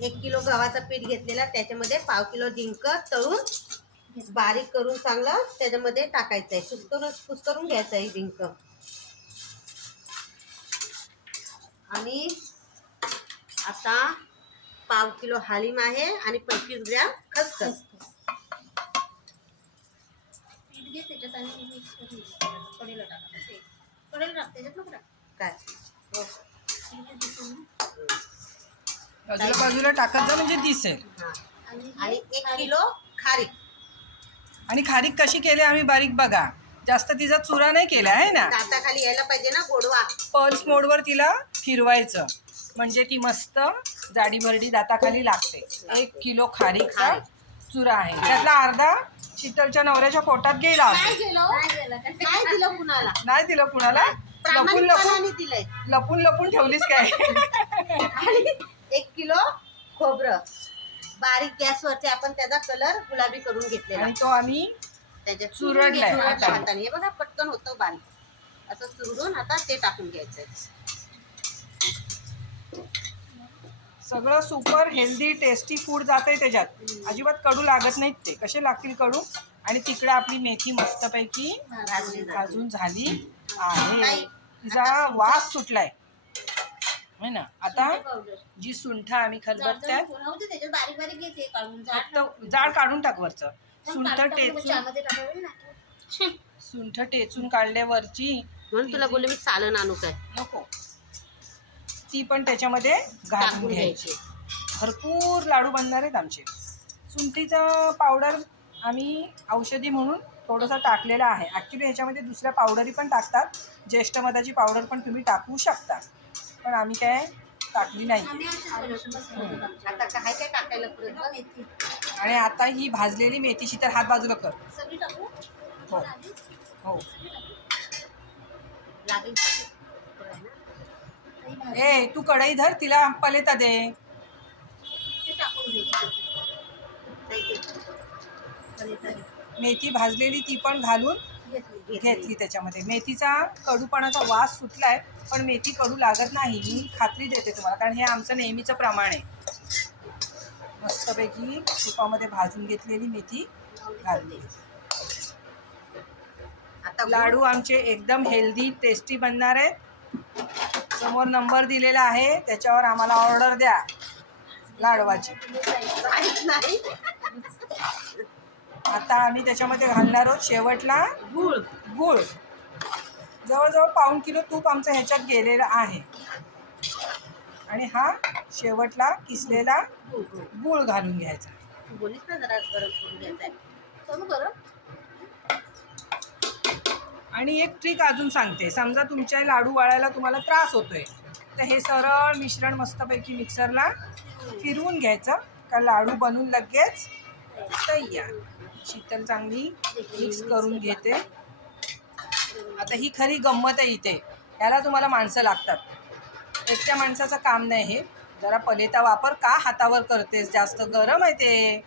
1 kilo गव्हाचं पीठ घेतलेला, त्याच्यामध्ये पाव किलो डिंक तळून बारीक करून चांगलं त्याच्यामध्ये टाकायचं आहे. कुस्करून घ्यायचं आहे डिंक. आणि आता पाव किलो हालीम आहे आणि 25 ग्रॅम खसखस. पीठ घे त्याच्यात आणि मिक्स करून कढईला टाकायचं. कढईला टाक, त्याच्यात नको टाक. काय हो. बाजूला बाजूला टाकत जा म्हणजे दिसेल. हां. आणि 1 किलो खारीक. आणि खारीक कशी केली आम्ही बारीक बघा, जास्त तिचा चुरा नाही केला आहे ना. दाताखाली यायला पाहिजे ना गोडवा. पल्स मोडवर तिला फिरवायचं म्हणजे ती मस्त जाडी भरडी दाताखाली लागते. 1 किलो खारीकचा चुरा आहे. त्यातला अर्धा शीतलच्या नवऱ्याच्या पोटात गेला. काय दिलं कुणाला? नाही दिलं कुणाला. लपून लपून दिलंय. लपून लपून ठेवलीस काय. आणि 1 किलो खोबरं बारीक गॅसवरती आपण त्याचा कलर गुलाबी करून घेतलेला आणि तो आम्ही त्याच्यात चुरडलाय हाताने. हे बघा पटकन होतं बारीक. असं चुरडून आता ते टाकून घ्यायचंय. सगळं सुपर हेल्दी टेस्टी फूड जाते त्याच्यात. अजिबात कडू लागत नाहीत. ते कसे लागतील कडू. आणि तिकडे आपली मेथी मस्तपैकी भाजून झाली आहे. तिचा वास सुटलाय है ना. आता जी सुंठ आम्ही खलबत्त्यात बारीक बारीक घ्यायचे काढून जाड काढून टाक वरचं. सुंठ टेचून काढल्यावरची म्हणून तुला बोलले मी चालन आणू काय नको, ती पण त्याच्यामध्ये घालून घ्यायची. भरपूर लाडू बनणार आहेत आमचे. सुंठीचा पावडर आम्ही औषधी म्हणून थोडंसं टाकलेलं आहे. ॲक्च्युली ह्याच्यामध्ये दुसऱ्या पावडरी पण टाकतात. ज्येष्ठ मधाची पावडर पण तुम्ही टाकू शकता, पण आम्ही काय टाकली नाही. आता काय काय टाकायला पुढे. आणि आता ही भाजलेली मेथीची तर हात बाजूला कर. हो हो. ए तू कढई धर, तिला पलेता दे. मेथी भाजलेली ती पण घालून घेतली त्याच्यामध्ये. मेथीचा कडूपणाचा वास सुटलाय, पण मेथी कडू लागत नाही. मी खात्री देते तुम्हाला, कारण हे आमचं नेहमीचं प्रमाण आहे. मस्तपैकी तुपामध्ये भाजून घेतलेली मेथी घालली. आता लाडू आमचे एकदम हेल्दी टेस्टी बनणार आहेत. समोर नंबर दिलेला आहे, त्याच्यावर आम्हाला ऑर्डर द्या लाडवाची. आता आम्ही त्याच्यामध्ये घालणार आहोत शेवटला गूळ. गूळ. जवळजवळ पाऊण किलो तूप आमचं ह्याच्यात गेलेलं आहे. आणि हा शेवटला किसलेला गूळ घालून घ्यायचा. बोलीस ना जरा गरम करून घ्यायचा. आणि एक ट्रिक अजून सांगते. समजा तुमच्या लाडू वाळायला तुम्हाला त्रास होतोय, तर हे सरळ मिश्रण मस्तपैकी मिक्सरला फिरवून घ्यायचं का लाडू बनवून लगेच तयार. शीतल चांगली मिक्स करून घेते. आता ही खरी गंमत आहे इथे. याला तुम्हाला माणसं लागतात. एकट्या माणसाचं काम नाही हे. जरा पलेता वापर. का हातावर करतेस, जास्त गरम आहे ते.